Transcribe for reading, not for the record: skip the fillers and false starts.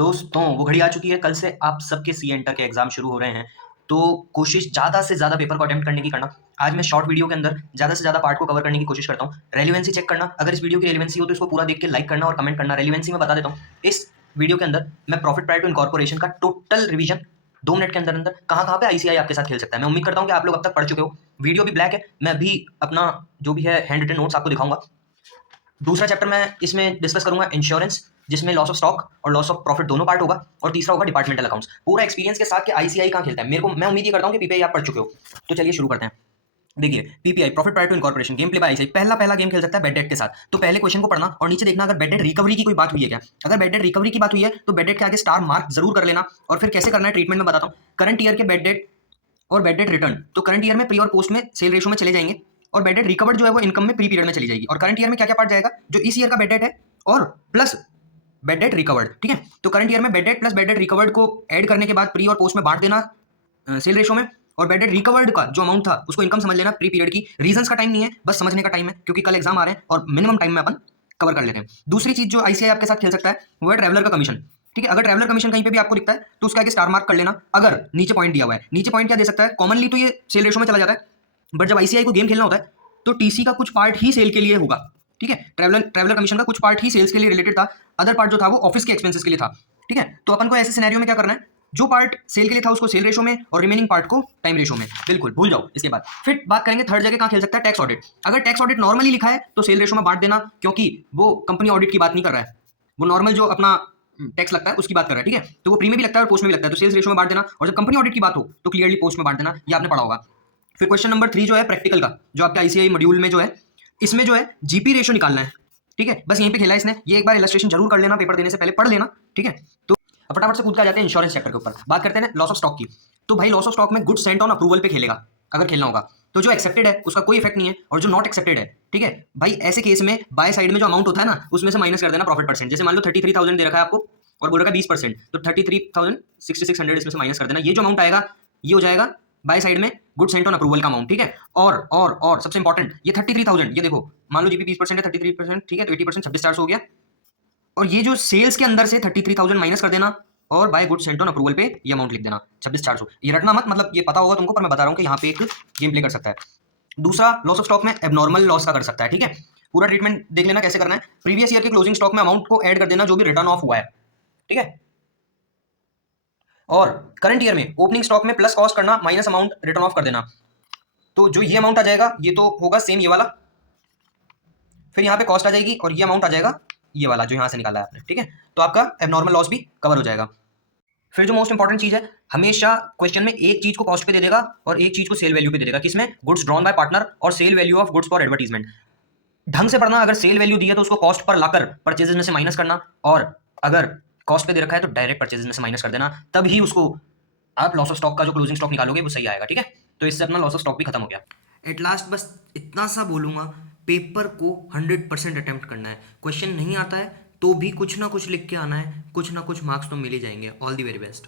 दोस्तों वो घड़ी आ चुकी है, कल से आप सबके सी एंटर के एग्जाम शुरू हो रहे हैं। तो कोशिश ज़्यादा से ज़्यादा पेपर को अटेम्प्ट करने की करना। आज मैं शॉर्ट वीडियो के अंदर ज़्यादा से ज़्यादा पार्ट को कवर करने की कोशिश करता हूँ। रेलिवेंसी चेक करना, अगर इस वीडियो की रेलिवेंसी हो तो इसको पूरा देख के लाइक करना और कमेंट करना। रेलिवेंसी में बता देता हूँ, इस वीडियो के अंदर मैं प्रॉफिट प्रायर टू इनकॉर्पोरेशन का टोटल रिवीजन 2 मिनट के अंदर अंदर कहाँ पे आईसीआई आपके साथ खेल सकता है। मैं उम्मीद करता हूँ कि आप लोग अब तक पढ़ चुके हो। वीडियो भी ब्लैक है, मैं भी अपना जो भी है हैंड रिटन नोट्स आपको दिखाऊंगा। दूसरा चैप्टर मैं इसमें डिस्कस करूंगा इंश्योरेंस, जिसमें लॉस ऑफ स्टॉक और लॉस ऑफ प्रॉफिट दोनों पार्ट होगा। और तीसरा होगा डिपार्टमेंटल अकाउंट्स, पूरा एक्सपीरियंस के साथ कि आईसीआई कहाँ खेलता है। मैं उम्मीद ही करता हूँ कि पीपीआई आप पढ़ चुके हो। तो चलिए शुरू करते हैं। देखिए, PPI profit prior to incorporation game play by ICI पहला गेम खेल सकता है बेड डेट के साथ। तो पहले क्वेश्चन को पढ़ना और नीचे देखना अगर बेड डेट रिकवरी की कोई बात हुई है क्या। अगर बेड डेट रिकवरी की बात हुई है तो बेड डेट के आगे स्टार मार्क जरूर कर लेना। और फिर कैसे करना है ट्रीटमेंट में बताता हूँ। करंट ईयर के बेड डेट और बेड डेट रिटर्न, तो करंट ईयर में प्री और पोस्ट में सेल रेशो में चले जाएंगे और बेड डेट रिकवर्ड जो है वो इनकम में प्री पीरियड में चली जाएगी। और करंट ईयर में क्या क्या पार्ट जाएगा, जो इस ईयर का बेड डेट है और प्लस बेड डेट रिकवर्ड। ठीक है, तो करंट ईयर में bed date plus bed debt recovered को ऐड करने के बाद प्री और पोस्ट में बांट देना सेल रेशो में। और बेड डेट रिकवर्ड का जो अमाउंट था उसको इनकम समझ लेना प्री पीरियड की। रीजंस का टाइम नहीं है, बस समझने का टाइम है, क्योंकि कल एग्जाम आ रहे हैं और मिनिमम टाइम में अपन कवर कर लेते हैं। दूसरी चीज जो आईसीआई आपके साथ खेल सकता है वो है ट्रैवलर का कमीशन। ठीक है, अगर ट्रैवलर कमीशन कहीं पे भी आपको दिखता है तो उसका आगे स्टार मार्क कर लेना। अगर नीचे पॉइंट दिया हुआ है, नीचे पॉइंट क्या दे सकता है, कॉमनली तो ये सेल रेशो में चला जाता है, बट जब आईसीआई को गेम खेलना होता है तो टीसी का कुछ पार्ट ही सेल के लिए होगा। ठीक है, ट्रैवलर कमीशन का कुछ पार्ट ही सेल्स के लिए रिलेटेड था, अदर पार्ट जो था वो ऑफिस के एक्सपेंसेस के लिए था। ठीक है, तो अपन को ऐसे सिनेरियो में क्या करना है, जो पार्ट सेल के लिए था उसको सेल रेशो में और रिमेनिंग पार्ट को टाइम रेशो में, बिल्कुल भूल जाओ। इसके बाद फिर बात करेंगे थर्ड जगह कहाँ खेल सकता है, टैक्स ऑडिट। अगर टैक्स ऑडिट नॉर्मली लिखा है तो सेल रेशो में बांट देना, क्योंकि वो कंपनी ऑडिट की बात नहीं कर रहा है, वो नॉर्मल जो अपना टैक्स लगता है उसकी बात कर रहा है। ठीक है, तो वो प्री में भी लगता है और पोस्ट में भी लगता है, तो सेल्स रेशो में बांट देना। और जब कंपनी ऑडिट की बात हो तो क्लियरली पोस्ट में बांट देना, ये आपने पढ़ा होगा। फिर क्वेश्चन नंबर 3 जो है प्रैक्टिकल का, जो आपके आईसीआई मॉड्यूल में जो है, इसमें जो है जीपी रेशो निकालना है। ठीक है, बस यहीं पे खेला है इसने, ये एक बार इलस्ट्रेशन जरूर कर लेना, पेपर देने से पहले पढ़ लेना। ठीक है, तो फटाफट से कूद के आ जाते हैं इंश्योरेंस चैप्टर के ऊपर। बात करते हैं लॉस ऑफ स्टॉक की। तो भाई लॉस ऑफ स्टॉक में गुड्स सेंट ऑन अप्रूवल पे खेलेगा अगर खेलना होगा। तो जो एक्सेप्टेड है उसका कोई इफेक्ट नहीं है, और जो नॉट एक्सेप्टेड है, ठीक है भाई, ऐसे केस में बाय साइड में जो अमाउंट होता है ना उसमें से माइनस कर देना प्रॉफिट परसेंट। जैसे मान लो 33,000 दे रखा है आपको और बोल रखा है 20%, तो 33,600 इसमें से माइनस कर देना। ये जो अमाउंट आएगा ये हो जाएगा बाय साइड में गुड सेंट ऑन अप्रूवल का अमाउंट। ठीक है, और सबसे इंपॉर्टेंट ये 33,000, ये देखो मान लो जीपी 20% है, 33%, ठीक है, तो 80% 26,400 हो गया। और ये जो सेल्स के अंदर से 33,000 माइनस कर देना और by good sent on approval पे ये अमाउंट लिख देना 26,400। ये रटना मत, मतलब ये पता होगा तुमको, पर मैं बता रहा हूँ कि यहाँ पे एक गेम प्ले कर सकता है। दूसरा लॉस ऑफ स्टॉक में एबनॉर्मल लॉस का कर सकता है। ठीक है, पूरा ट्रीटमेंट देख लेना कैसे करना है। प्रीवियस ईयर के क्लोजिंग स्टॉक में अमाउंट को ऐड कर देना जो भी रिटर्न ऑफ हुआ है। ठीक है, और करंट ईयर में ओपनिंग स्टॉक में प्लस कॉस्ट करना माइनस अमाउंट रिटर्न ऑफ कर देना। तो जो ये अमाउंट आ जाएगा ये तो होगा सेम ये वाला, फिर यहाँ पे कॉस्ट आ जाएगी और ये अमाउंट आ जाएगा ये वाला जो यहाँ से निकाला है आपने। ठीक है, तो आपका एबनॉर्मल लॉस भी कवर हो जाएगा। फिर जो मोस्ट इंपॉर्टेंट चीज है, हमेशा क्वेश्चन में एक चीज को कॉस्ट पे दे देगा और एक चीज को सेल वैल्यू पे दे देगा। किसमें, गुड्स ड्रॉन बाय पार्टनर और sale value of goods for advertisement. ढंग से पढ़ना, अगर सेल वैल्यू दी है तो उसको कॉस्ट पर लाकर परचेजेस में से माइनस करना, और अगर कॉस्ट पे दे रखा है तो डायरेक्ट परचेजेस में से माइनस कर देना, तभी उसको आप लॉस ऑफ स्टॉक का जो क्लोजिंग स्टॉक निकालोगे वो सही आएगा। ठीक है, तो इससे अपना लॉस ऑफ स्टॉक भी खत्म हो गया। एट लास्ट बस इतना सा बोलूंगा, पेपर को 100% अटेम्प्ट करना है। क्वेश्चन नहीं आता है तो भी कुछ ना कुछ लिख के आना है, कुछ ना कुछ मार्क्स तो मिल ही जाएंगे। All the very best.